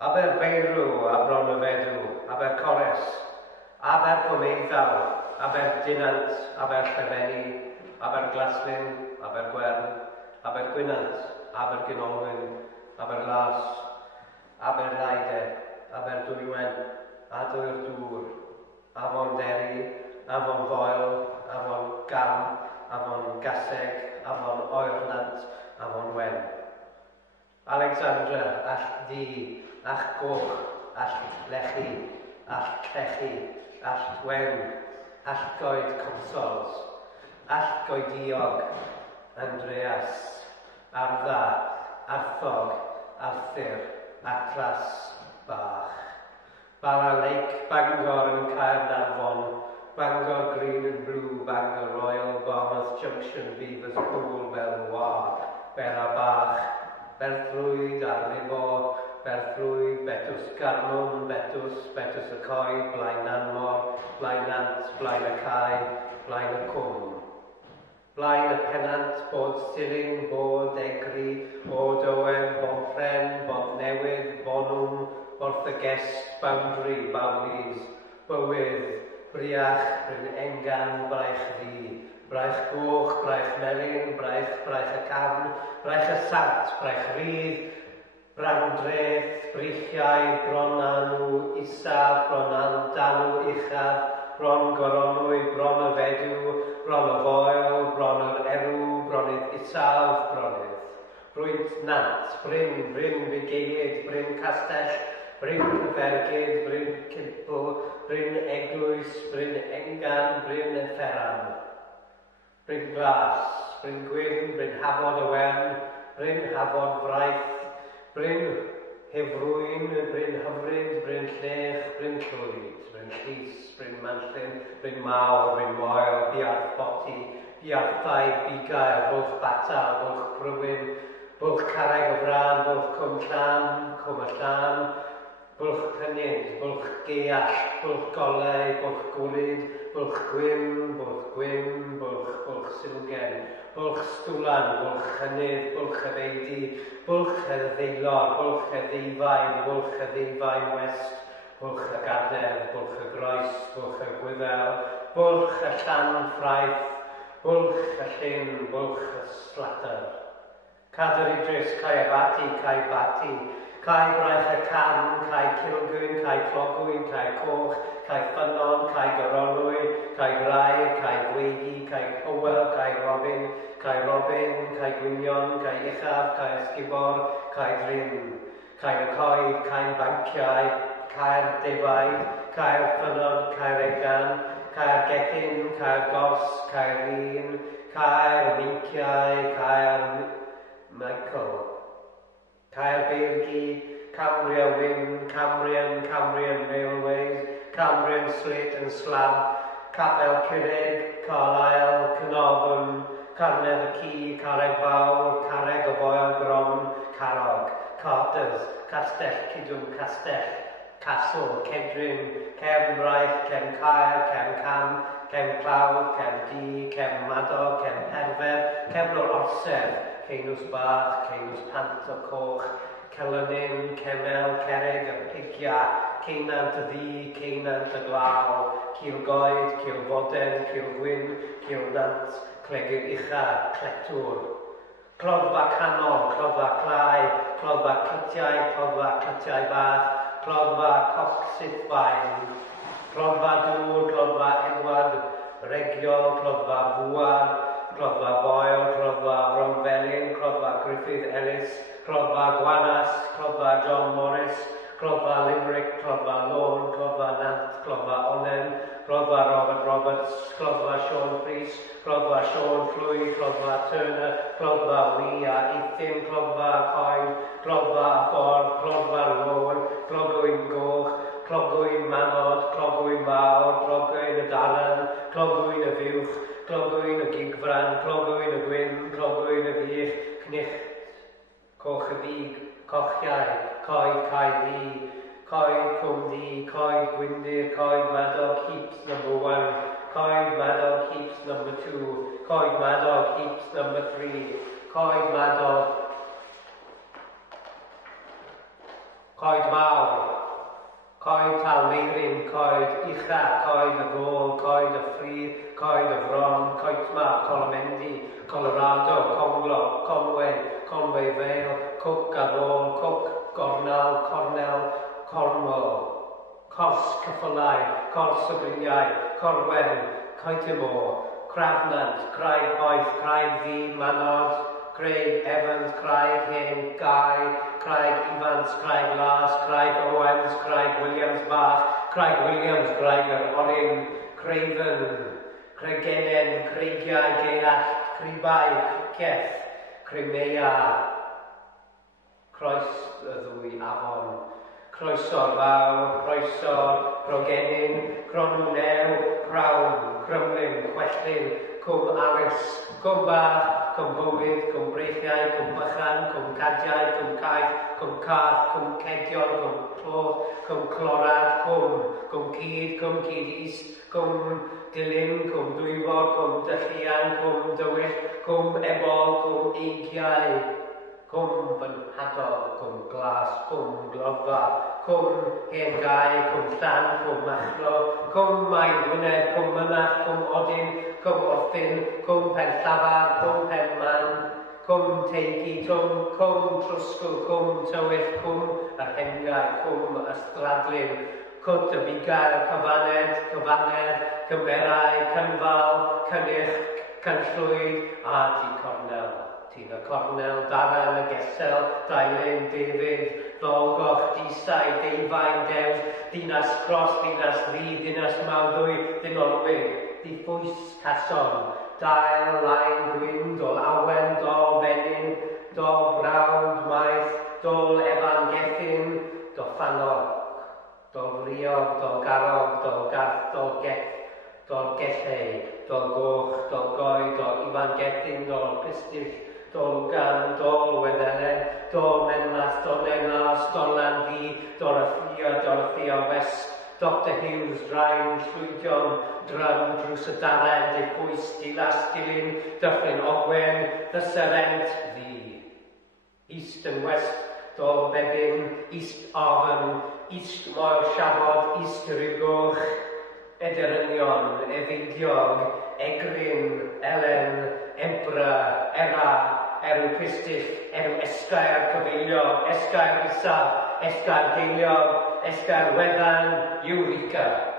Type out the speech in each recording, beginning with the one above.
Aberbeirw, Abronefedw, Abercores, Aberpomeiddaw, Aberdinant, Aberllefenni, Aberglaslyn, Abergwern, Abergwynant, Abergynolwyn, Aberlas, Aberlaide, Aberdwywen, Adwyr Dŵr, Afon Derry, Afon Foel, Afon Gam, Afon Gaseg, Afon Oerlant, Afon Wen. Alexandra, all Ddi, all Goch, all Lechi, all Llechi, all Wen, all Goed Consols, all Goediog, Andreas, Ardda, Arthog, Arthur, Atlas, Bach. Bala Lake, Bangor and Caernarfon, Bangor Green and Blue, Bangor Royal, Bournemouth Junction, Beavers Pool, Belvoir, Bera Bach, Berthlwyd, Arlifo, Berthlwyd, Betus Garmwn, Betus, Betus y Coed, Blaen Anmor, Blaen Ant, Blaen y Cai, Blaen y Cwm. Blaen y Pennant, Bod Stilyn, Bod Egri, Bod Owen, Bonpren, Bod Newydd, Bonwm, Borthegest, Boundary, Bowleys, Bywydd, Briach, Bryn Engan, Braich Ddi, Braich Goch, Braich Melin, Braich y Cafn, Braich y Sant, Braich Rydd, Brandreth, Breichiau, Bron Anw, Isaf, Bron Danw, Uchaf, Bron Goronwy, Bron y Fedw, Bron y Foel, Bron yr Erw, Bronydd Isaf, Bronydd. Brwynt Nant, Bryn, Bryn Fugeilid, Bryn Castell, Bryn Cyfergyd, Bryn Cipl, Bryn Eglwys, Bryn Engan, Bryn Efferan. Bryn Glas, Bryn Gwyn, Bryn Hafod y Wern, Bryn Hafod Fraith, Bryn Hefrwyn, Bryn Hyfryd, Bryn Llech, Bryn Llwyd, Bryn Llys, Bryn Manllyn, Bryn Mawr, Bryn Moel, Biarth Boti, Biarthau, Bigael, Bwlch Batal, Bwlch Brywyn, Bwlch Carreg o Fran, Bwlch Cwm Llan, Cwm y Llan, Bwlch Cynnydd, Bwlch Geall, Bwlch Golau, Bwlch Gwryd, Bwlch Gwyn, Bwlch Silgen, Bwlch Stwlan, Bwlch Chynydd, Bwlch Yfeidi, Bwlch y Ddeilor, Bwlch y Ddeifaen, Bwlch y Ddeifaen West, Bwlch y Gardef, Bwlch y Groes, Bwlch y Gwyfel, Bwlch y Llan Ffraith, Bwlch y Llyn, Bwlch y Slater. Cadr Idris, Cai Abati, Cai Bati, Cai Braich y Can, Cai Cilgwyn, Cai Clogwyn, Cai Coch, Cai Ffynon, Cai Goronwy, Cai Graig, Cai Gweigi, Cai Hywel, Cai Robin, Cai Gwynion, Cai Uchaf, Cai Ysgubor, Cai Dryn, Cai Coed, Cai Banciau, Cai'r Defaid, Cai'r Ffynod, Cai'r Egan, Cai'r Gethin, Cai'r Gos, Cai'r Lyn, Cai'r Minciau, Cai'r Michael, Cai'r Beirgi, Cambrian Wyn, Cambrian Railways, Cambrian Slate and Slab, Capel Cireg, Carlisle, Carnarvon, Carnedd y Ci, Carreg Fawr, Carreg o Foel Gron, Carrog, Carters, Castell Cydwm Castell, Castle, Cedryn, Cefn Braich, Cefn Caer, Cefn Cam, Cefn Clawdd, Cefn Di, Cefn Madog, Cefn Perfer, Cefn o'r Orsedd, Ceinws Bach, Ceinws Pant o Coch, Celynyn, Cemel, Cerrig, y Pigia, Ceinant y Ddi, Ceinant y Glaw, Cilgoed, Cilfoden, Cilgwyn, Cilnant, Clegydd Ucha, Cletwr. Cloddfa Canol, Cloddfa Clai, Cloddfa Clytiau Bach, Cloddfa Cocsithfaen, Cloddfa Dŵr, Cloddfa Edward, Regiol, Cloddfa Fwar, Cloddfa Foel, Cloddfa Fronfelyn, Cloddfa Griffith Ellis, Cloddfa Gwanas, Cloddfa John Morris, Cloddfa Limerick, Cloddfa Lôn, Cloddfa Nant, Cloddfa Onen, Cloddfa Robert Roberts, Cloddfa Sean Priest, Cloddfa Sean Llwy, Cloddfa Turner, Cloddfa Lee a Eithin, Cloddfa Coen, Cloddfa Ffordd, Cloddfa Lôn, Clogwyn Goch, Clogwyn Manod, Clogwyn Mawr, Clogwyn y Daran, Clogwyn y Fiwch, Clogwyn y Gigfran, Clogwyn y Gwyn, Clogwyn y Fych, Cnicht, Coch y Fig, Cochiau, Coed Cai Ddi, Coed Cwm Ddi, Coed Gwyndir, Coed Madog Heaps number 1, Coed Madog Heaps number 2, Coed Madog Heaps number 3, Coed Madog coed mawr, coed talmeirin, coed ucha, coed y gôl, coed y ffrdd, coed y fron, coetma, colomendi, Colorado, Conglo, Conway Vale, Cook a ddôl, Cook, Gornel, Cornel, Cornwall, Cors Cyffylau, Cors y Briniau, Corwen, Coetimor, Crafnant, Craig Boeth, Craig Ddi, Manod, Craig Evans, Craig Hen, Guy, Craig Evans, Craig Lars, Craig Owens, Craig Williams Bach, Craig Williams, Craig Orin, Craven, Craigenen, Craigiau, Geall, Cribai, Criceth, Crimea, Croes y ddwy afon, Croeso'r fawr, Croeso'r, Crogenin, Cronwnew, Crawn, Crymlin, Chwellin, Cwm Aris, Cwm Bach, Cwm Bywyd, Cwm Breichiau, Cwm Bychan, Cwm Cadiau, Cwm Caeth, Cwm Cath, Cwm Cedion, Cwm Clodd, Cwm Clorad, Cwm Cyd East, Cwm Dilyn, Cwm Dwyfor, Cwm Dyllian, Cwm Dywyll, Cwm Ebol, Cwm Eigiau, Cwm Fynhadol, Cwm Glas, Cwm Glodfa, Cwm Hen Gau, Cwm Llan, Cwm Machlo, Cwm Maen Gwynedd, Cwm Mynach, Cwm Odin, Cwm Orffin, Cwm Penllafar, Cwm Penman, Cwm Teigi, Cwm Trwsgl, Cwm Tywyll, Cwm Arhengau, Cwm Ystradlyn, Cwt y Bigar, Cyfanedd, Cymerau, Cynfal, Cynych, Cynllwyd a Tŷ Cornel. Tŷ Cornel, Daran y Gesel, Dailyn, David, Ddolgoch, Disau, Deifaen, Dews, Dinas Cros, Dinas Ddi, Dinas Mawddwy, Dinolwig, Diffwys, Cason, Dail, Lain, Gwyn, Dol Awen, Dol Benin, Dol Brawd, Maeth, Dol Efan Gethin, Dol Fanog, Dol Friog, Dol Garog, Dol Garth, Dol Geth, Dol Gellei, Dol Goch, Dol Goi, Dol Ifan Gethin, Dol Pistill, Dol Gan, Dol Weddelen, Dol Menlas, Dol Nenlas, Dol Landdi, Dol Athia West, Dr Hughes, Drain, Llwydion, Drum, Drws y Daren, Diffwys, Dilas, Dilyn, Dyffryn Ogwen, The Serent, The East and West, Dol Begin, East Arfon, East Moel Siafod, East Rygoch, Ederynion, Efeidiog, Egrin, Elen, Empra, Era, Erw Pistill, Erw Esgair Cyfeiliog, Esgair Isaf, Esgair Geiliog, Esgair Wefan, Eureka.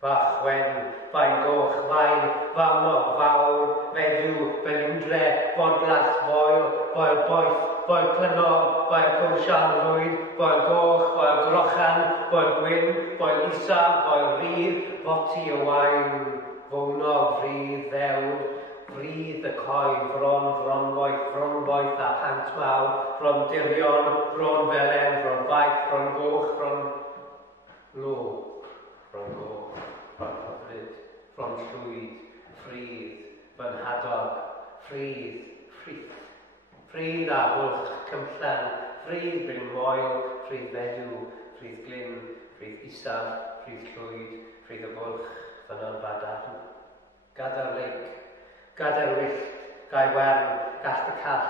Bach, Wen, Fain Goch, Fain, Fawnog, Fawr, Fedw, Felindre, Fodlas, Foel, Foel Boeth, Foel Clynog, Foel Cwrsian Lwyd, Foel Goch, Foel Grochan, Foel Gwyn, Foel Isaf, Foel Rydd, Foti y Wain, Fwnog, Frydd, Ddewd, Frydd y Coed, Fronboeth a Pantmaw, Fron Dirion, Fron Felen, Fron Faith, Fron Goch, Fron Lw, Fron Goch, Fron Hyfryd, Fron Llwyd, Frydd, Fynhadog, Frydd a Bwlch, Cymllan, Frydd Bryn Moel, Frydd Fedw, Frydd Glyn, Frydd Isaf, Frydd Llwyd, Frydd y Bwlch, Fynon Badarn, Gadar Leig, Gadar Wyllt, Gai Wern, Gall y Call,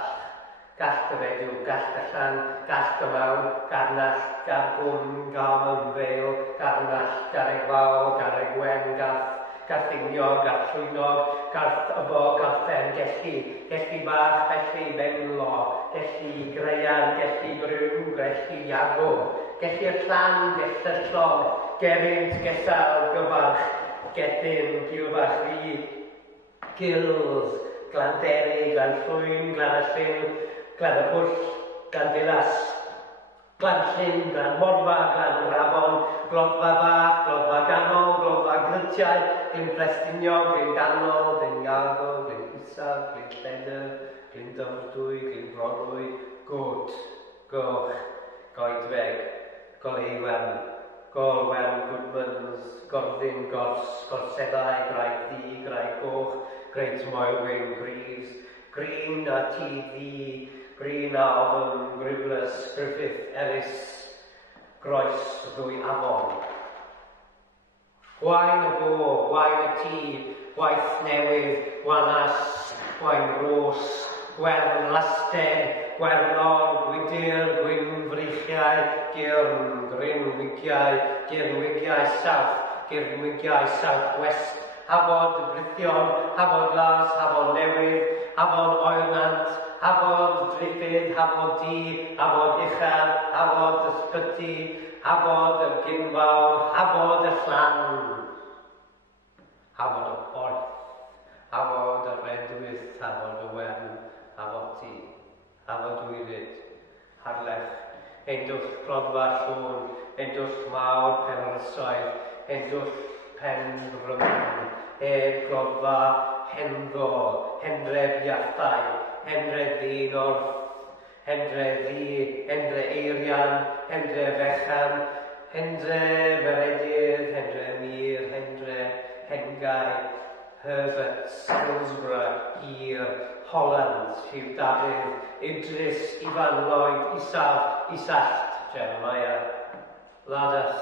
Gall y Fedw, Gall y Llan, Gall y Mawn, Garnall, Gargwm, Garmyn Feil, Garnall, Gareg Fawr, Gareg Wen, Garthiniog, Garllwynog, Garth Yfo, Garthen, Gelli Bach, Gelli Benlo, Gelli Greian, Gelli Brwn, Gelli Iago, Gelli y Llan, Gelli y Llog, Gerind, Gesal, Gyfarch, Gedyn, Gilfach Fi, Gils, Glanderi, Glanllwyn, Glanallyn, Glanybwll, Glandilas, Glanllyn, Glanmorfa, Glanrafon, Glodfa Fach, Glodfa Ganol, Glodfa Glytiau, Glynflestiniog, Glynganol, Glyngago, Glynhisaf, Glynllenner, Glyndofrdwy, Glynfrodwy, Gwd, Goch, Goedweg, Goleiwen, Golwen, Goodmans, Gorddyn, Gors, Gorseddau, Graig Ddi, Graig Goch, Great Moelwyn, Greaves, Green a Tŷ, Green a Ofn, Griblus, Griffith, Ellis, Groes, Ddwy Afon. Gwaen y Bo, Gwaen y Tŷ, Gwaith Newydd, Gwanas, Gwaen Ros, Gwern Lasted, Gwernor, Wyddor, Gwynfreichiau, Girnwigiau South, Girnwigiau South-West, Hafod Brithion, Hafod Las, Hafod Newydd, Hafod Oelnant, Hafod Driffydd, Hafod Di, Hafod Uchaf, Hafod Ysbyty, Hafod y Gynfawr, Hafod y Llan, Hafod y Porth, Hafod y Redwyth, Hafod y Wen, Hafod Ti, Hafod Wyddor, Harlech, Endwll Cloddfa Llwn, Endwll Mawr Pen yr Ysoedd, Endwll Pen Brymyn, Cloddfa Henddo, Hendref Iathau, Hendref Ddi North, Hendref Ddi, Hendref Eirian, Hendref Fechan, Hendref Meredydd, Hendref Mir, Hendref Hengai, Herbert, Hillsborough, Hir, Holland, Lliw Dafydd, Idris, Ifan Lloyd, Isallt, Jeremiah, Ladas,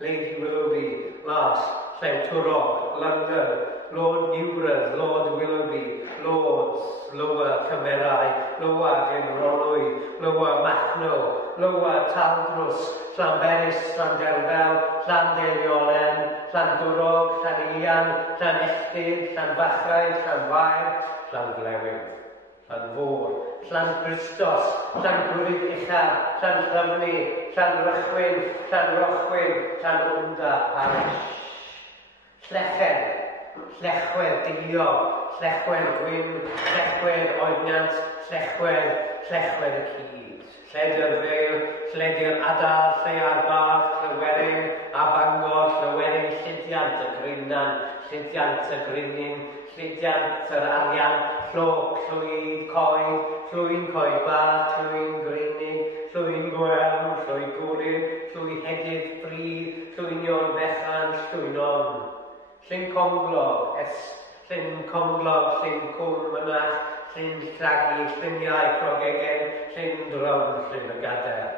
Lady Willoughby, Las, Llenturog, London, Lord Newborough, Lord Willoughby, Lords, Lower Cymerau, Lower Glenronwy, Lower Machno, Lower Taldrws, Llanberis, Llanderfel, Llandeiliolen, Llandwrog, Llanilian, Llanelltyd, Llanfachrau, Llanfair, Llanflewyn, Llanfôr, Llangristos, Llangwrydd Uchaf, Llanllyfni, Llanrychwyn, Llanrochwyn, Llanwmda, Parish. Llechen, Llechwedd Diog, Llechwedd Gwyn, Llechwedd Oedniant, Llechwedd y Cyd. Lledyr Feil, Lledyr Adar, Llear Barth, Llywerin, a Bangor, Llywerin, Llydiant y Grynan, Llydiant y Grynin, Llydiant yr Arian, Llwc, Llwyd, Coed, Llwyn Coed Barth, Llwyn Grynig, Llwyn Gwern, Llwyd Gwrydd, Llwyd Hedydd Bryd, Llwynion Fechan, Llwynon. Llyn Conglog, Llyn Conglog, Llyn Cwm Mynach, Llyn Llagi, Llyniau Crogegen, Llyn Drwm, Llyn y Gader.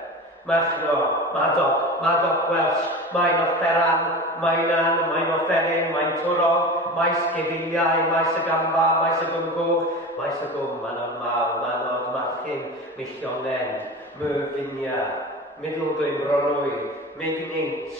Machno, Madog Welsh, Maen Offeran, Mainan, Maen Offerin, Maen Twrog, Maes Gefiliau, Maes y Gamba, Maes y Gwngwch, Maes y Gwm, Manon Maw, Manod Marchyn, Millionen, Myrfinia, Middleglyn Bronwy, Mignint,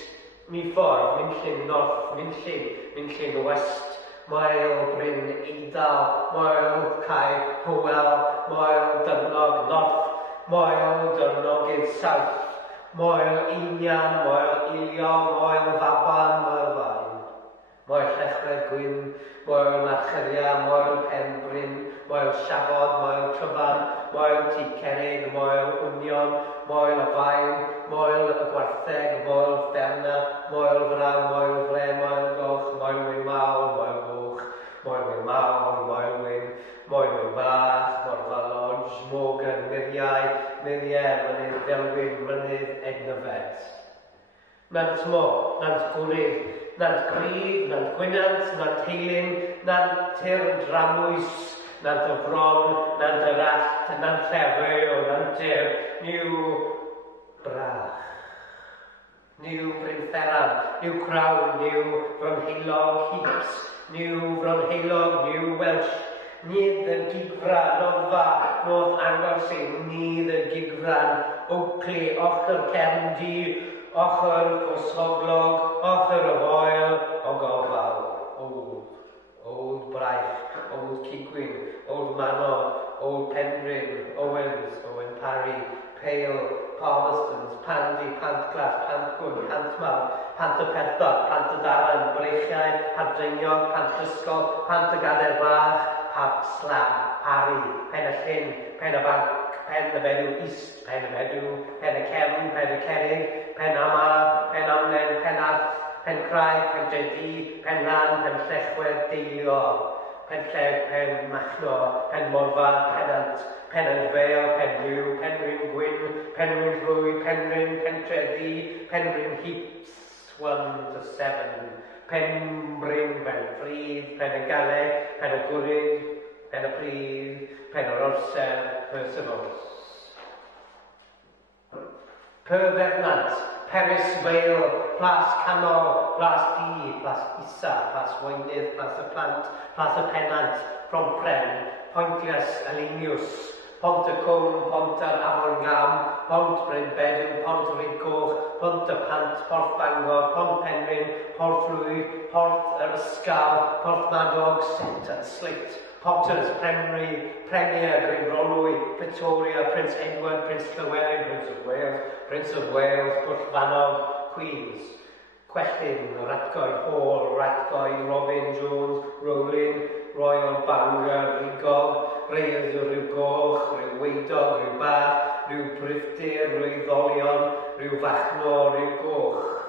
Mifford, Minllyn North, Minllyn West, Moel Bryn Eidal, Moel Cai Hywel, Moel Dyrnog North, Moel Dyrnogydd South, Moel Unian, Moel Ilio, Moel Faban, Moel Fain, Moel Llechwedd Gwyn, Moel Marcheria, Moel Penbryn, Moel Siafod, Moel Tryfan, Moel Tŷ Cerrig, Moel Union, Moel y Fain, Moel y Gwartheg, Moel Ferna, Moel Fraw, Moel Fre, Moel Goch, Moel Wyn Mawr, Moel Goch, Moel Wyn Mawr, Moel Wyn, Moel Wyn Bach, Morfa Lodge, Morgan, Myddiau, Mynydd Ddelwyn, Mynydd Ednafed. Nant Mo, Nant Gwrydd, Nant Gryd, Nant Gwynant, Nant Heilyn, Nant Tyr Dramwys, Nant y Bron, Nant yr Allt, Nant Llefyl, Nant Tyr, Niw Brach, Niw Brynferan, Niw Crawn, Niw Fronheilog Heaps, Niw Fronheilog, Niw Welsh, Nydd y Gigfra, Nodfa, Nodd Angorsyn, Nydd y Gigfran, Oakley, Ochr Cefndi, Ochr Foshoglog, Ochr y Foel, Ogofal, Old Braich, Old Cigwyn, Old Manon, Old Penryn, Owens, Owen Parry, Pale, Palmerstons, Pandy, Pantglas, Pantgwn, Pantmawr, Pantypethod, Pantydaran, Breichiau, Pantryniog, Pantysgol, Pantygader Bach, Pant Slam, Parry, Pen y Llyn, Pen y Banc, Pen y Bedw East, Pen y Bedw, Pen y Cefn, Pen y Cerrig, Pen Ama, Pen Amlen, Pen Arth, Pen Craig, Pen Dredi, Pen Lan, Pen Llechwedd, Deilio, Pen Lleg, Pen Machno, Pen Morfa, Penant, Pen Anfeil, Pen Rhyw, Pen Rhyn Gwyn, Pen Rhyn Llwy, Pen Rhyn, Pen Tredi, Pen Rhyn Heaps, 1 to 7, Pen Bryn, Pen Ffryd, Pen y Galeg, Pen y Gwryd, Pen y Pryd, Pen yr Orser, Persimmons. Perfernant, Peris Vale, Plas Canol, Plas Di, Plas Isa, Plas Wynydd, Plas y Plant, Plas y Pennant, From Pren, Pointless, Alinius, Pont y Cwm, Pont yr Afon Gam, Pont Bryn Bedw, Pont Rydgoch, Pont y Pant, Port Bangor, Pont Penrhyn, Port Llwyd, Port yr Ysgal, Port Madog, Sent and Slit, Potters, Premier, Grynbronwy, Pretoria, Prince Edward, Prince Llywelyn, Prince of Wales, Porthfannog, Queens. Cwellyn, Ratgoed Hall, Ratgoed, Robin Jones, Rowlin, Royal Bangor, Rigog, Rhydd, Rhyw Goch, Rhyw Wyddor, Rhyw Bath, Rhyw Bryfdir, Rhyw Ddolion, Rhyw Fachno, Rhyw Goch.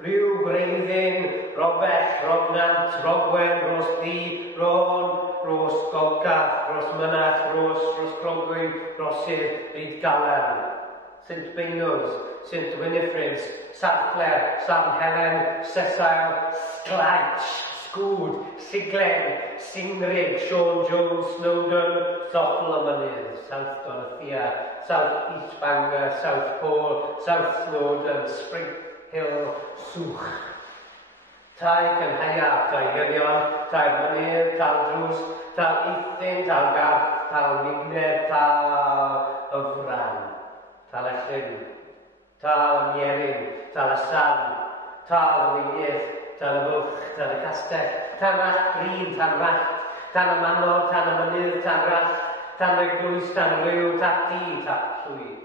Rhyw Breiddin, Robell, Rognant, Rogwen, Rosddi, Ron, Ros Golgach, Ros Mynach, Ros Crogwyn, Rosydd, Ryd Galan. St Beinws, St Winifred's, Sartler, San Helen, Sesail, Sklaich, Sgwd, Siglen, Singrig, Sean Jones, Snowdon, Sothel y Mynydd, South Dorothea, South East Bangor, South Pole, South Snowdon, Spring Hill, Swch. Tai Cynhaiaf, Tai Gyrion, Tai Mynydd, Tal Drws, Tal Eithin, Tal Garth, Tal Migner, Tal Yfran. Tal Ellyn, Tal Mierin, Tal Asan, Tal Wynydd, Tal Ymwch, Tal y Castell, Tal Rallt Green, Tal Rallt, Tal y Manor, Tal y Mynydd, Tal Rallt, Tal y Glwys, Tal Ryw, Tap Di, Tap Llwyd.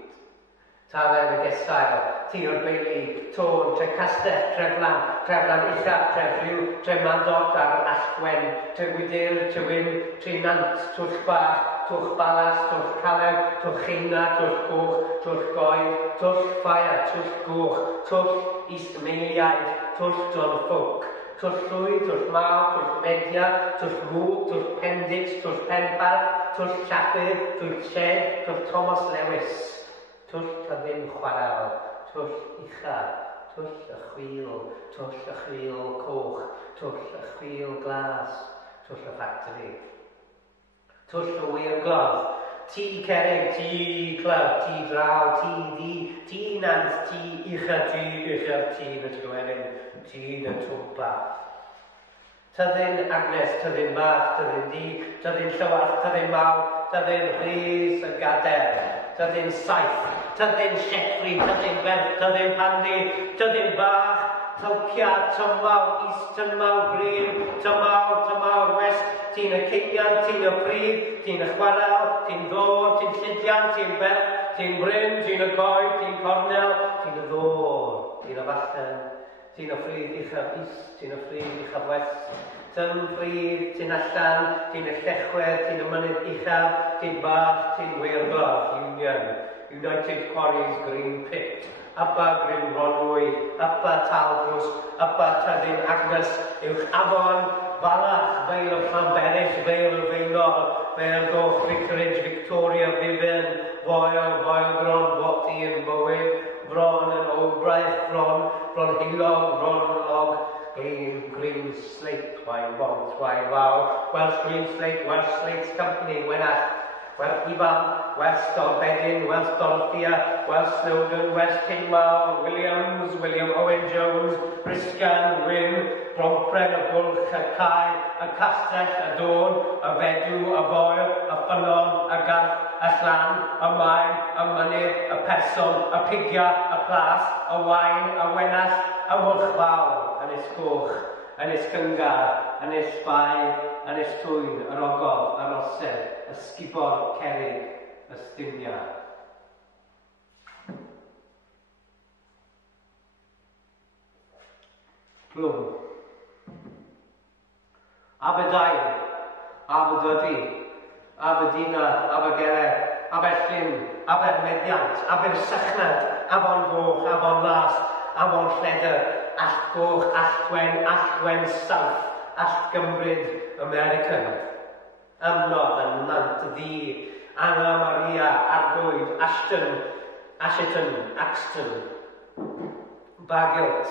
Tal y Gesail, Tir Beili, Tôn, Tre Castell, Treflan, Treflan Uchaf, Trefryw, Tre Madog ar Allgwen, Tre Wyddor, Tre Wyn, Tre Nant, Twll Bach, Twll Balas, Twll Caleg, Twll Cheina, Twll Goch, Twll Goed, Twll Ffaia, Twll Goch, Twll East Meiliaid, Twll John Folk, Twll Llwyd, Twll Maw, Twll Media, Twll Mwg, Twll Pendit, Twll Penbal, Twll Chapur, Twll Shed, Twll Thomas Lewis. Twll Cyfyn Chwarel, Twll Ucha, Twll y Chwil, Twll y Chwil Coch, Twll y Chwil Glas, Twll y Factory. Twll y Weirglodd, Tŷ Cerrig, Tŷ Clwb, Tŷ Draw, Tŷ Di, Tŷ Nant, Tŷ Ucha, Tŷ na Llywelyn, Tŷ na Twmpa. Tyddyn Agnes, Tyddyn Bach, Tyddyn Di, Tyddyn Llywarth, Tyddyn Maw, Tyddyn Rhys y Gader, Tyddyn Saith, Tyddyn Sheffri, Tyddyn Berth, Tyddyn Pandi, Tyddyn Bach, Tolcia, Tymaw, East Tymaw, Green, Tymaw, West, Tîn y Ceinian, Tîn y Pryd, Tîn y Chwarel, Tîn Ddor, Tîn Llydian, Tîn Berth, Tîn Bryn, Tîn y Coed, Tîn Cornel, Tîn y Ddor, Tîn y Fallen, Tîn y Ffryd Uchaf East, Tîn y Ffryd Uchaf West, Tyn Ffryd, Tîn Allan, Tîn y Llechwedd, Tîn y Mynydd Uchaf, Tîn Bach, Tîn Weirglodd, United Quarries Green Pit, Upper Grynbronwy, Upper Talbros, Upper Tyddyn Agnes, Uwch Afon, Balach, Feil o Llanberich, Feil o Feilol, Feil Goch, Vicarage, Victoria, Vivian, Foel Gron, Boty, Bywyd, Bron and Obraith, Bron Hilog, Bron Log, Green Slate, Twine Bont, Twine Wow, Welsh Green Slate, Welsh Slates Company, Wenach, Welsh Ivan, West Dolbedin, Welsh Dorothea, Welsh Snowdon, West Tynmawr, William Owen Jones, Brisgan, Wyn, Brompren, y Bwlch, y Cai, y Castell, y Dôn, y Fedw, y Foel, y Ffynon, y Garth, y Llan, y Maen, y Mynydd, y Person, y Pigia, y Plas, y Wain, y Wenall, y Mwlchfaw, Ynys Goch, Ynys Gyngar, Ynys Baedd, Ynys Twy'n, yr Ogof, yr Osed, y Sgubor, Cerrig, y Stunia. Plwm. Aberdain, Aberdyfi, Aberdina, Abergele, Aberllyn, Abermeddiant, Abersachnad, Afon Goch, Afon Las, Afon Lledr, Allgoch, Allwen South, Allgymryd, American. Ymnodd yn Nant Ddi, Anna Maria, Argoed, Ashton, Axton, Bagilt,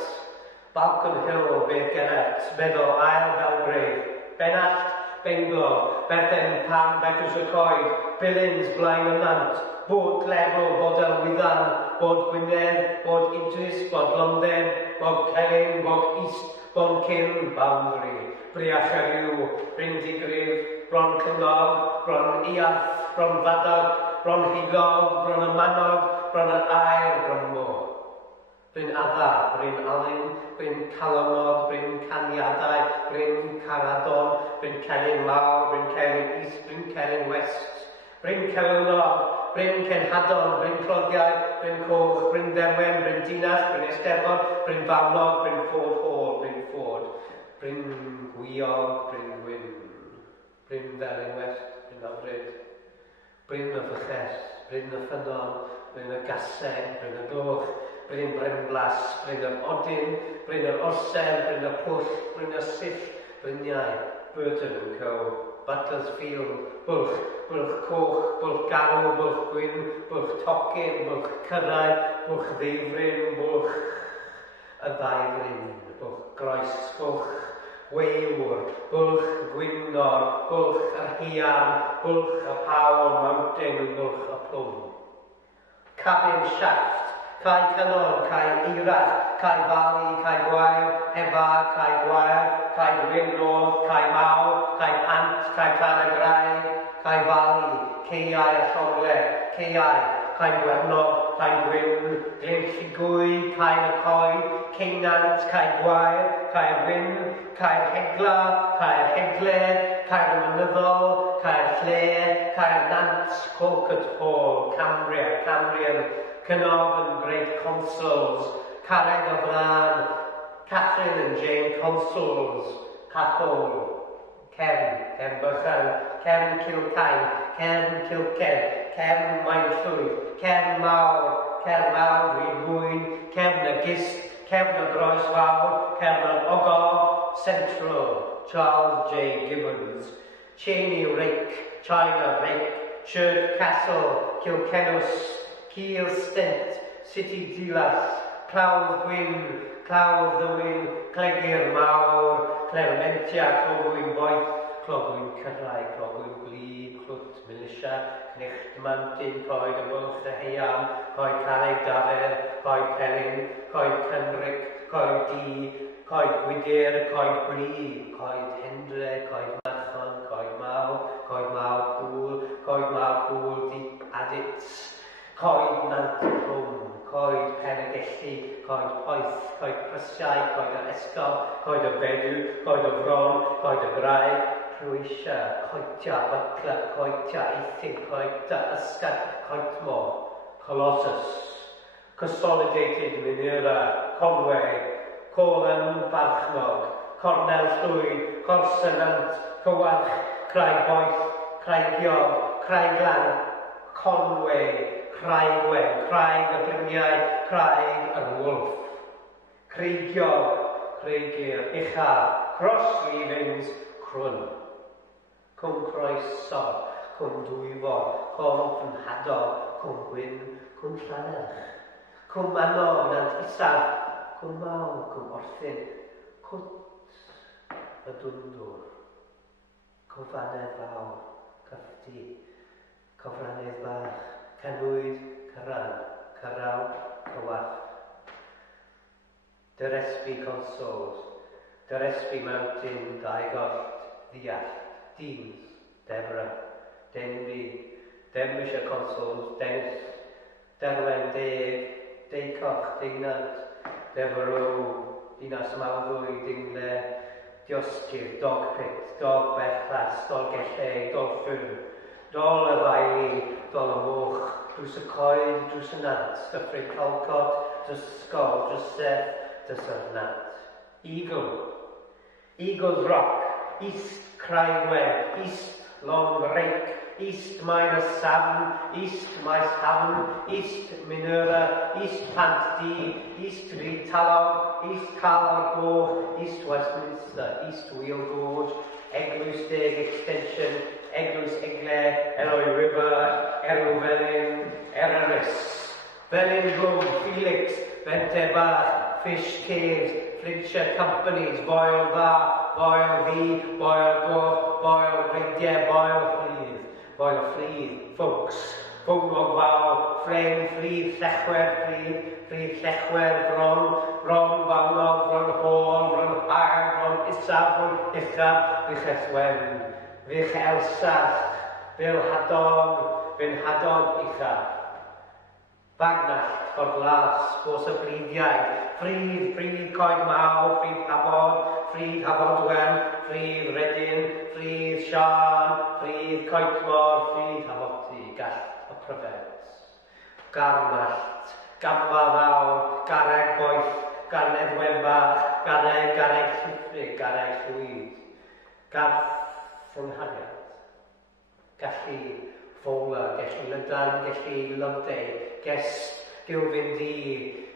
Balcon Hill, Beth Gennert, Meddwl, Ail Belgrave, Benallt, Benglo, Berthen, Pam, Betws y Coed, Billings, Blaen y Nant, Bod Lefel, Bod Elwyddan, Bod Gwynedd, Bod Idris, Bod London, Bod Celyn, Bod East, Bod Cyn, Boundary, Briach Eriw, Bryn Digrif, Bron Cynog, Bron Iarth, Bron Fadog, bron hilog, bron y manog, bron y air, bron mo. Bryn adda, bryn alun, bryn calonog, bryn caniadau, bryn caradon, bryn cennin mawr, bryn cennin east, bryn cennin west. Bryn celynog, bryn cenhadon, bryn cloddiau, bryn coch, bryn derwen, bryn dinas, bryn eisteddfod, bryn fawnog, bryn ffod hôl, bryn ffod. Bryn gwiog, bryn gwyn. Bryn felyn west, bryn afryd. Bryn y fyches, bryn y ffynon, bryn y gaseg, bryn y gloch, bryn brynblas, bryn yr odyn, bryn yr orser, bryn y pwll, bryn y sill, bryniau, Burton and Co. Butler's Field, bwlch, bwlch coch, bwlch galw, bwlch gwyn, bwlch tocyn, bwlch cyrraedd, bwlch ddeifryn, bwlch y ddaifryn, bwlch groes, bwlch weiwr, bwlch gwynor, bwlch yr hian, bwlch y Powell Mountain, bwlch y plwm. Cabin Shaft, Cai Canon, Cai Irach, Cai Valley, Cai Gwael, Hefa, Cai Gwael, Cai Gwynnodd, Cai Maw, Cai Pant, Cai Canagraig, Cai Valley, Ceiau a Llongle, Ceiau, Cai Gwernog, Cai Gwyn, Glyn Llygwy, Cai na Coed, Ceinant, Cai Gwael, Cai Wyn, Cai Hegla, Cai Hegle, Cai Mynyddol, Cai Lle, Cai Nant, Colcott Hall, Cambria, Cambrian, Cynarfon Great Consuls, Carreg o Flan, Catherine and Jane Consuls, Cathol, Cefn Bychan, Cefn Cilcain, Cefn Cilcen, Cefn Mainllwyd, Cefn Mawr, Rhy Mwyn, Cefn y Gist, Cefn y Groes Fawr, Cefn y Ogof, Central, Charles J. Gibbons, Cheney Rake, China Rake, Shirk Castle, Kilkenus, Kiel Stent, City Dilas, Clawdd Gwyn, Clawdd Ddwyn, Clegir Mawr, Clementia, Clogwyn Boeth, Clogwyn Cyrraeg, Clogwyn Gwlyb, Clwt Militia, Cnicht Mantyn, Coed y Bwlch y Heian, Coed Carreg Dafer, Coed Celyn, Coed Cynric, Coed Di, Coed Wyddor, Coed Gwlyb, Coed Hendre, Coed Machon, Coed Maw Pŵl, Coed Maw Pŵl, Deep Adits, Coed Nant Rwm, Coed Penegelli, Coed Poeth, Coed Prysiau, Coed yr Esgob, Coed y Bedw, Coed y Fron, Coed y Graig, Rwysia, Coetia, Butler, Coetia, Eithin, Coetia, Ysgad, Coetmo, Colossus, Consolidated Minera, Conway, Colan Farchnog, Cornel Llwyd, Corsynant, Cywalch, Craig Boeth, Craigiog, Craiglan, Conway, Craigwen, Craig y Bryniau, Craig yr Wolf, Creigiog, Creigir, Uchaf, Cross Readings, Crwn, Cwm Croeso, Cwm Dwyfor, Cwm Fynhadog, Cwm Gwyn, Cwm Llanelch, Cwm Manog, Nant Isaf, Cwm Maw, Cwm Orthyn, Cwt y Dwndwr, Cofranedd Fawr, Cyffdi, Cofranedd Bach, Canwyd, Cyran, Cyraw, Cywarth. Dyresbu Consols, Dyresbu Mountain, Daigollt, Ddiallt, Deans, Debra, Denby, Denbyshire Consols, Dennis, Derwen, Deg, Deicoch, Dignant, Devereux, Dinas Mawddwy, Dingle, Diosgyr, Dogpit, Dog Bechlas, Dolgellau, Dolffyn, Dol y Faili, Dol y Moch, Drws y Coed, Drws y Nant, Dyffryn Colcod, Drws Sgol, Drws Seth, Drws y Nant. Eagle, Eagle's Rock, East Craigwen, East Long Rake, East Minus Savin, East Maes Havn, East Minura, East Pant D, East Rhitalog, East Calar Goch, East Westminster, East Wheel Gorge, Eglwys Deg Extension, Eglwys Egle, Eroi River, Erw Felyn, Eryris, Felyn Blwm, Felix, Bente Bach, Fish Caves, Flintshire Companies, Boyle Dda, Boyle Ddi, Boyle Goch, Boyle Greidiau, Boyle Fflydd, Boyle Fflydd, Ffwcs, Ffwngog Faw, Fflen Fflydd, Llechwer Fflydd, Fflydd Llechwer, Bron Fawnog, Bron Hôl, Bron Hagar, Bron Isaf, Bron Uchaf, Fiches Wen, Fich Elsach, Fy'n hadog uchaf. Bagnall, ffordd glas, bos y bliddiau, ffrid coed maw, ffrid hafod wen, ffrid redyn, ffrid sian, ffrid coedmor, ffrid hafodi, gall y pryfed. Garnallt, gamfa fawr, garreg boeth, garnedd wembach, garreg llithrig, garreg llwyd. Garth yng nghariad. Gallu ffola, gallu lydan, gallu lyfdau, gest, gilfyn di,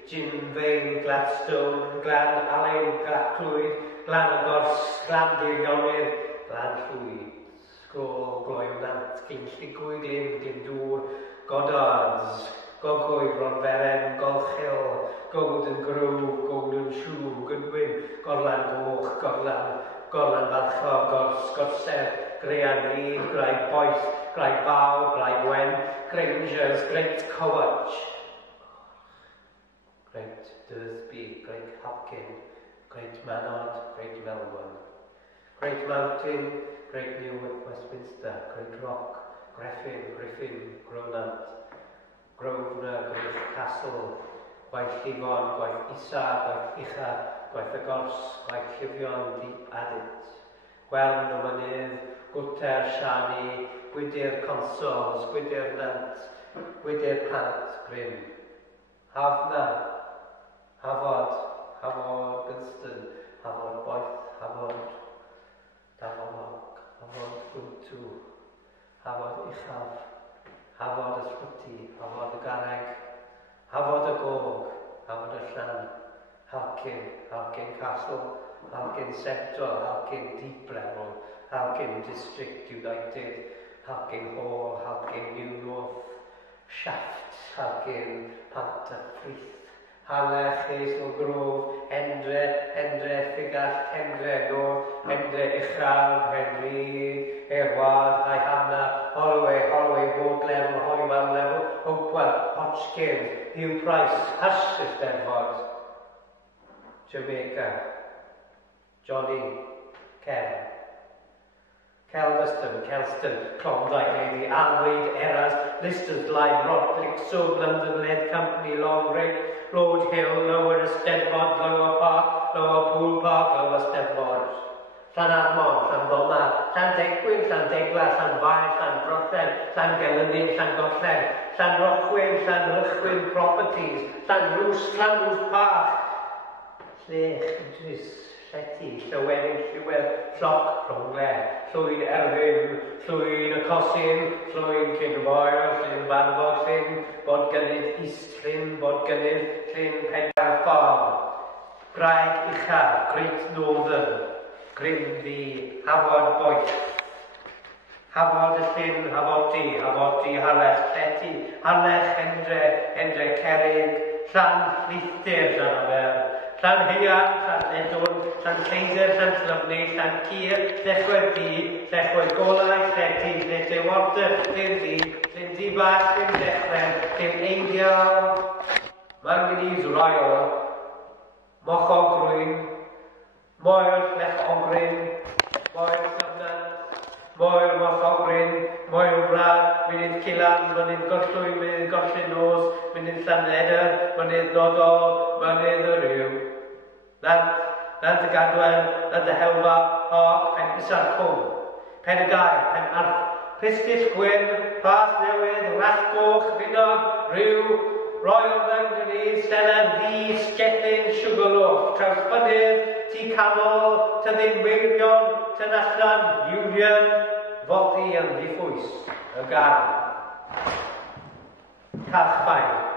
gin fein, gladstone, glan alen, glaclwyd, glan agors, glan geirionydd, glan llwyd. Sgrôl, gloiw nant, gyn lligwy, glyn dŵr, godards, gogwyd, ronferen, golchel, golden grove, golden siw, gynwyn, gorlan goch, gorlan farchog, gorsedd, grean fydd, graig boeth, graig fawr, graig wen, grangers, great cowach, great Dursby, great Hopkin, great Manod, great Melbourne, great Mountain, great New Westminster, great Rock, Griffin, Gronant, Grosvenor, great Castle, gwaith Llifon, gwaith Isa, gwaith Ucha, gwaith y Gors, gwaith Llifion, Deep Adit, Gwelm y Mynydd, Gwter, Siani, Wyddor Consols, Wyddor Nant, Wyddor Pant, Gryn. Hafna, Hafod Gunston, Hafod Boeth, Hafod Dafalog, Hafod Gwntw, Hafod Uchaf, Hafod Ysbyty, Hafod y Garreg, Hafod y Gog, Hafod y Llan, Halkin Castle, Halkin Central, Halkin Deep Level, Halkin District United, Halkin Hall, Halkin New North, Shaft, Halkin Panterfrith, Harlech, Hazel Grove, Endre, Figall, Endre North, Endre Uchaf, Henry, Erwad, Ihanna, Holloway, Boat Level, Hollywell Level, Hopewell, Hodgkin, Hugh Price, Hush, Eisteddfod, Jamaica, Johnny, Kelveston, Kelston, Klondike Lady, Alwade, Eras, Lister's Line, Rotlick, Sub, London Lead Company, Long Rig, Road Hill, Lower Eisteddfod, Lower Park, Lower Pool Park, Lower Eisteddfod, Llanarmon, Llanddonna, Llandegwyn, Llandegla, Llanfair, Llanbrothen, Llangelynin, Llangollen, Llanrochwyn, Llanrychwyn Properties, Llanrws Park, Llech, Idris, Llety, Llawerin, Llywel, Lloc, Rhongler, Llwyn Erfyn, Llwyn y Cosin, Llwyn Cynfoel, Llyn Banfod, Llyn Bodgynydd East, Llyn Bodgynydd, Llyn Penfawr Farm, Graig Uchaf, Great Northern, Grimby, Hafod Boeth, Hafod y Llyn, Hafodi, Harlech, Llety, Harlech, Endre Cerrig, Llan Llithder, Llan Aber, Llan Heian, Llan Edwn, Llan Lleiser, Llan Llyfni, Llan Cyr, Llechwedd Di, Llechwedd Golau, Llety, Llety Warder, Llyn Dibach, Llyn Dechren, Llyn Eidial, Manganese Royal, Mochog Grwyn, Moel Lech Ogryn, Moel Llyfnan, Moel Mochog Grwyn, Moel Brad, Mynydd Cylan, Mynydd Gorllwyn, Mynydd Gorllyn Nos, Mynydd Llanledr, Mynydd Nodol, Mynydd y Rhyw. Nant y Gadwen, Nant y Helfa, Hog, Pen Isar Cwm, Pen y Gair, Pen Arth, Pistill Gwyn, Pas Newydd, Rathgoch, Finog, Rhyw, Royal Manganese, Stella, Ddi, Sgethin, Sugarloaf, Trawsfynydd, Tŷ Canol, Tyddyn Wirion, Tynallan, Union, Fodi yn Ddiffwys, y Garn. Carchfaen.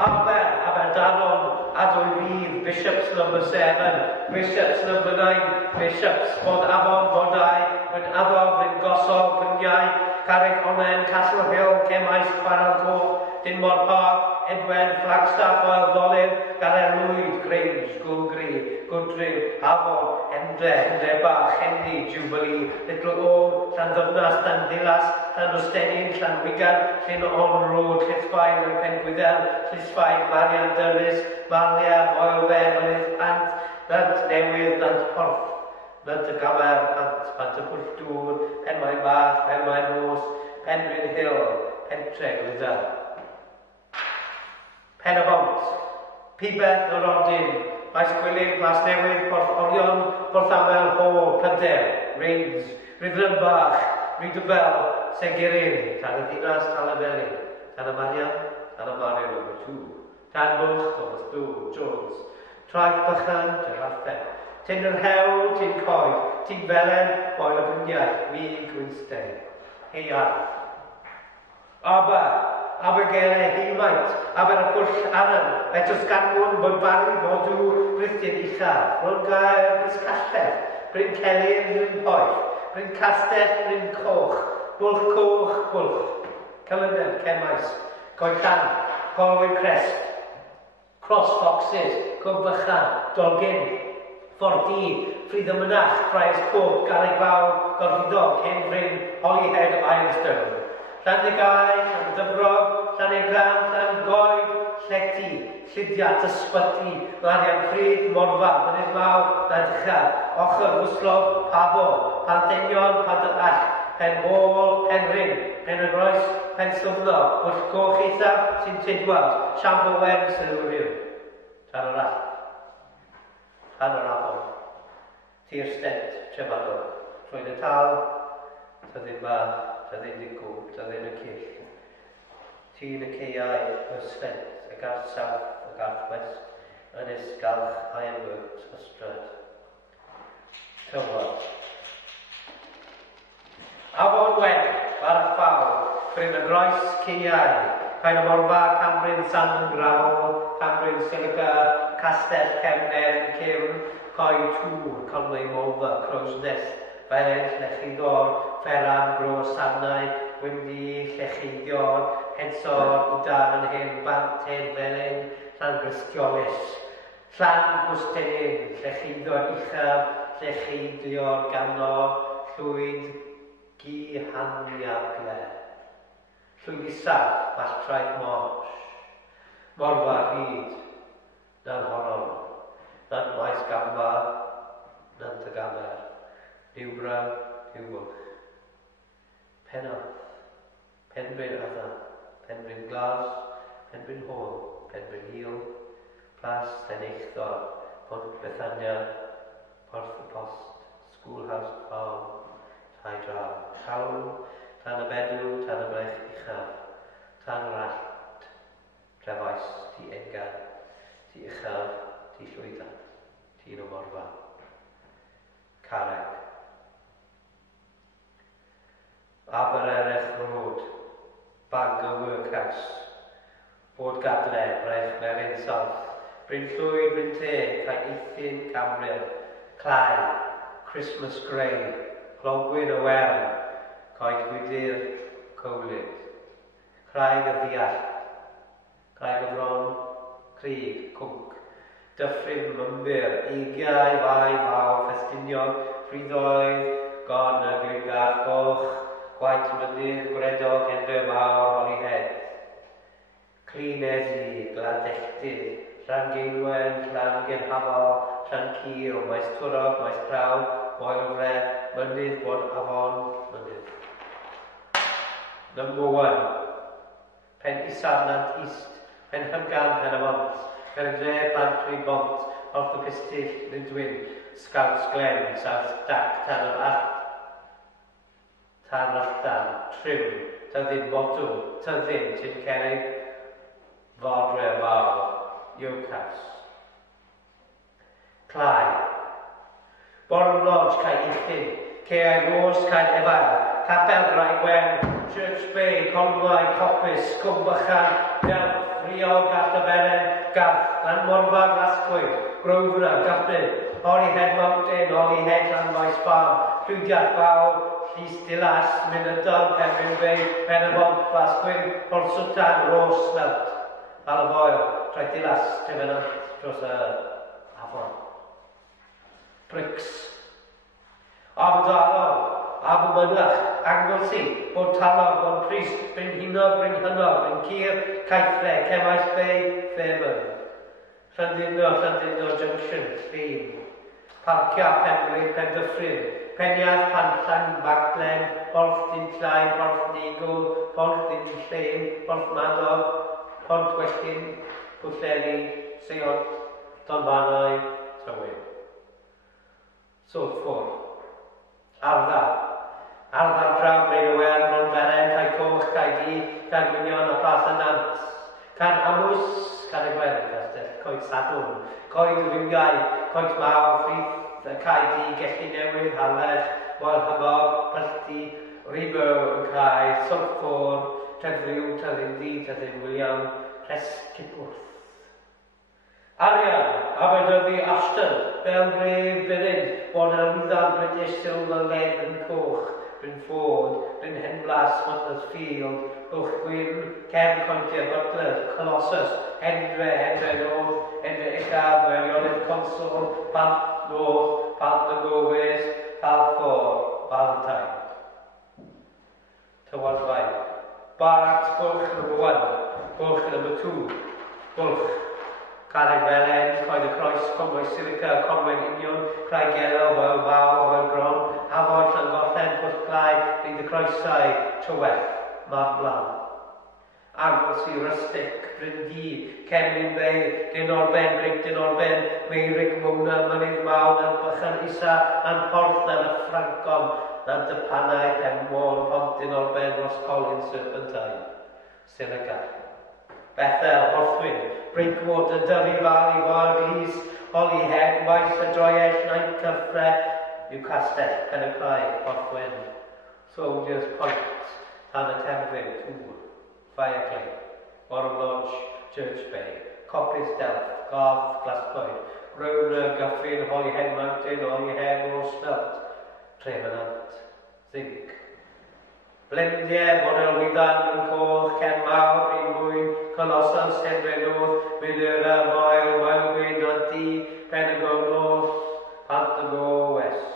Aberdaron, Adwydd, Bishops number 7, Bishops number 9, Bishops, Bod Afon, Bodau, Bryn Afon, Bryn Gosog, Bryn Iau, Carreg Onen, Castle Hill, Cemais, Chwarel Coch, Dinmore Park, Edwen, Flagstaff, Oil Dolive, Garelwyd, Grange, Gulgri, Goodring, Afon, Endre Bach, Hendy, Jubilee, Little Old, Llanddyfnas, Llanddilas, Llandostenin, Llanwigan, Llyn On Road, Llithfaen, and Pengwydel, Llithfaen, Marian Dyrys, Marlia, Moelfen, Mynydd Pant, Nant Newydd, Nant Porth, Nynt y gamer, pant y pwll dŵr, Penmaen Bach, Penmaen Nos, Penrhyn Hill, Pentreg Wyddor. Pen y Bont, Pibeth y Rodyn, Maes Gwilym, Maes Newydd, Porth Orion, Porth Amel, Hôl, Pryder, Reins, Rhydlyn Bach, Rhydybel, Seguryn, Tan y Ddinas, Tan y Felin, Tan y Marian, Tan y Marian number 2, Tan Bwlch, Thomas Dŵr, Jones, Traeth Bychan, Tyraffen, Tyn yr Hewl, Tyn Coed, Tyn Felen, Boel y Bryniau, Wig Gwynstein, Heiar. Abergele, Himaint, Aber y Pwll Aran, Etos Ganmwn, Bodfari, Bodw, Brythyn Uchaf, Ron Gaer, Bryscallell, Bryn Celyn, Bryn Poeth, Bryn Castell, Bryn Coch, Bwlch Coch, Bwlch, Cylynen, Cemais, Coellan, Colwyn Crest, Cross Foxes, Cwm Bychan, Dolgyn, Fordi, Ffryd y Mynach, Friars Coch, Garreg Fawr, Gorfidog, Henfryn, Holyhead, Ironstone, Llanegau, Llandyfrog, Llanegran, Llangoed, Llety, Llydiat, Ysbyty, Marian Ffryd, Morfa, Mynydd Maw, Nadchaf, Ochr, Wslog, Pabo, Pantenion, Pantallach, Pen Môl, Penrhyn, Pen y Groes, Pen Swfnog, Pwll Coch Eithaf, Sy'n Tidwald, Siambo Wen, Sylwriw. Tan yr all. Tan yr afon. Tir Stent, Trefador. Rwy'n y tal, Tyddyn Bach, Tyddyn Digw, Tyddyn y Cyll. Tîn y Ceiau, Ysfent, y Garth South, y Garth West, Ynys Galch, Ironworks, Ystrad. Tywod. Afon Wen, Barach Fawr, Bryn y Groes, Ceiau, Caen y Morfa, Cambryn, Sandon Grawl, Cambryn, Silica, Castell, Cefnen, Cyrn, Coed Tŵr, Conwy Morfa, Crows Nest, Felen, Llechidor, Ferran, Gro, Sarnau, Wyndi, Llechidor, Hensor, Idan, Hen, Bant, Hen, Felen, Llan Grystiolis, Llan Gwstenyn, Llechidor, Uchaf, Llechidior, Ganor, Llwyd, Gihaniagle, Llwyd Isaf, Malltraeth Morch, Morfa, Rhyd, Nan Horon, Nan Maes Gamfa, Nan Tygamer, Niwbra, Niwbwch, Penarth, Penbryn Addan, Penbryn Glas, Penbryn Hôl, Penbryn Hil, Plas, Teneichthor, Pont Bethania, Porth y Post, Schoolhouse Farm, Tai Draw, Llawn, Tan y Bedw, Tan y Brech Uchaf, Tan yr Allt, Trefais, Ti Engan, Ti Uchaf, Ti Llwyddan, Ti y Morfa, Carreg. Abererech Road, Bangor Workhouse, Bod Gadle, Brech Melin South, Bryn Llwyd, Bryn Te, Cae Eithin, Cambril, Clai, Christmas Grey, Clogwyn y Wel, Coed Gwydir, Cowlyd, Craig y Ddiall, Craig y Fron, Crig, Cwmc, Dyffryn, Mymbyr, Eigiau, Fai, Maw, Festiniog, Ffryddoedd, Gon y Gwygar, Goch, Gwaith Mynydd, Gwredog, Endre Mawr, Holyhead, Clinesi, Gladechdydd, Llangeinwen, Llangenhafal, Llancyl, Maes Twrog, Maes Praw, Moelfre, Mynydd, Bod Afon, Mynydd. Number 1. Pen Isarnant East, Pen Hygan, Pen Amont, Pen Dre, Pantry Bont, Orth y Pistill, Lydwyn, Scouts Glen, South Dac, Tan yr Allt, Tan Rachdan, Trim, Tyddyn Motw, Tyddyn, Tyn Cerrig, Fodre Fawr, Iwcaws. Clai. Boron Lodge, Cae Uchyn, Cae Rose, Cae Efail, Capel Graig Wen, Church Bay, Conway, Coppice, Cwm Bychan, Garth, Riog, Garth y Beren, Garth, Llanmorfa, Glasgwyd, Grosvenor, Gaffnyn, Holyhead Mountain, Holyhead, Llanfaes Farm, Llwydiad Fawr, Llys Dilas, Mynydon, Penrhyn Bay, Penamont, Glasgwyn, Portsutan, Ros, Smelt, Alafoel, Traeth Dilas, Trefenant, dros y Afon. Bricks. Abdalog, Abymynach, Anglesey, Bodtalog, Bon Pris, Bryn Hinog, Bryn Hynog, Bryn Cyr, Caethre, Cemais Bay, Fairburn. Llandudno, Junction, Llyn. Parcia Penrith, Pendyffryn, Peniath, Pantlang, Baglen, Porth Dinllaen, Porth Nigl, Porth Dinllaen, Porth Madog, Pont Wellyn, Pwllheli, Seiont, Donfanau, Tywyn. Swlffwr. Arddar. Arddar draw Blaenwen, Monferen, Cae Coch, Cae Di, Cae Gwynion a Plas y Nant. Can Amws, Cae Gwen, Coed Sadwn, Coed Rhywiau, Coed Mawr, Ffrith, Cae Di, Gelli Newydd, Halech, Wel Hymog, Pylti, Wyddor yn Cae, Swlffwr, Trefryw, Tyddindi, Tyddin William, Rhestr. Arian, Aberdyddi Ashton, Belgrave, Byryn, Bonarwyddan, British Silver, Lead and Coch, Bryn Ford, Bryn Henblas, Huddersfield, Gwyn, Cefn County, Butler, Colossus, Hendra North, Hendra Uchaf, Meirionydd Consol, Pant North, Pant y Gowys, Balfour, Valentine. Tywod Fain. Barat, Bwlch number 1, Bwlch number 2, Bwlch. Carreg Felen, Coed y Croes, Conwy Silica, Conwy Union, Craig Yellow, Wel Fawr, Wel Gron, Afon, Llangollen, Pwllclai, Byd y Croesau, Tywell, Mar Blan. Argos i Rustic, Bryndy, Cenwyn Bay, Dinorben, Brig Dinorben, Meirig Mwna, Mynydd Mawn, An Bychan Isa, An Porth, An y Ffrancon, An Dypanau, Penmôn, Pont Dinorben, Roscolyn, Serpentine, Senegal. Bethel, Horthwyn, Breakwater, Dyfi Valley, Varglis, Holyhead, Maes y Droeell, Nain Cyffre, Newcastle, Penaclai, Horthwyn, Soldiers Point, Tan y Temfyn, Tŵr, Fireclay, Warren Lodge, Church Bay, Coppice Delft, Garth, Glasspoint, Grosvenor, Guffin, Holyhead Mountain, Holyhead, Rosemelt, Trevenant, Zinc. Blendiau, Model Wyddor, Coch, Ken Mawr, Rheinbwyn, Colossus, Henry North, Wyddor, Moel, Welwyn, Nodi, Penago North, Pantago West.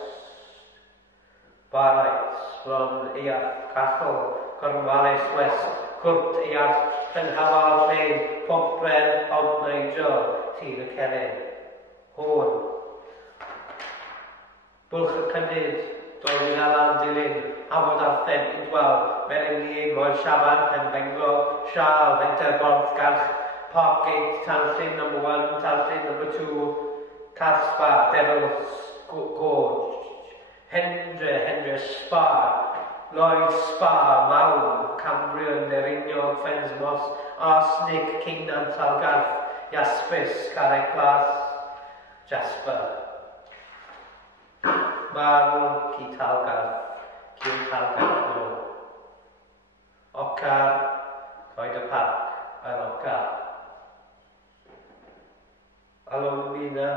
Barrites from Earth Castle, Cornwallis West, Cwrt Earth, Penhafal Plain, Pompren, Pont Nigel, Tir y Celyn. Horn. Bwlch y Cynnydd, Dolin Alan Dilyn, Hafod Arthen, Idwal, Melini, Moel Siaban, Penbengo, Sial, Fenterborth, Garch, Parkgate, Tanllyn number 1, Tanllyn number 2, Carspa, Devil's Gorge, Hendra Spa, Lloyd Spa, Mawn, Cambrian, Neriniog, Fensmos, Arsenic, Kingdom, Talgarth, Jaspis, Carreg Glas, Jasper. Marl, Ci Talgarth, Cyn Talgarth Nôl. Ocar, Coed y Parc, yr Ocar. Alumina,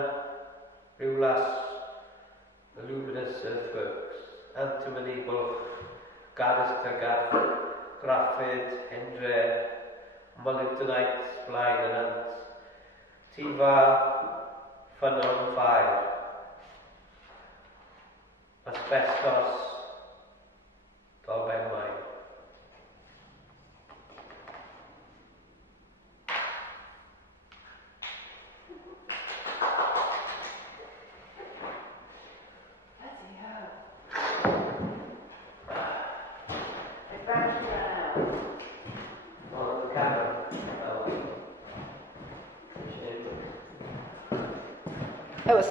Rywlas, the Luminous Earthworks. Antimony, Bwlch, Garrester Garth, Graffyd, Hendre, Molybdenite, Blaen and Ant. Tifa, Ffynnon Ffair. Asbestos, Dolben Maen. Bloody hell. It's brand new right now. On the camera. Oh,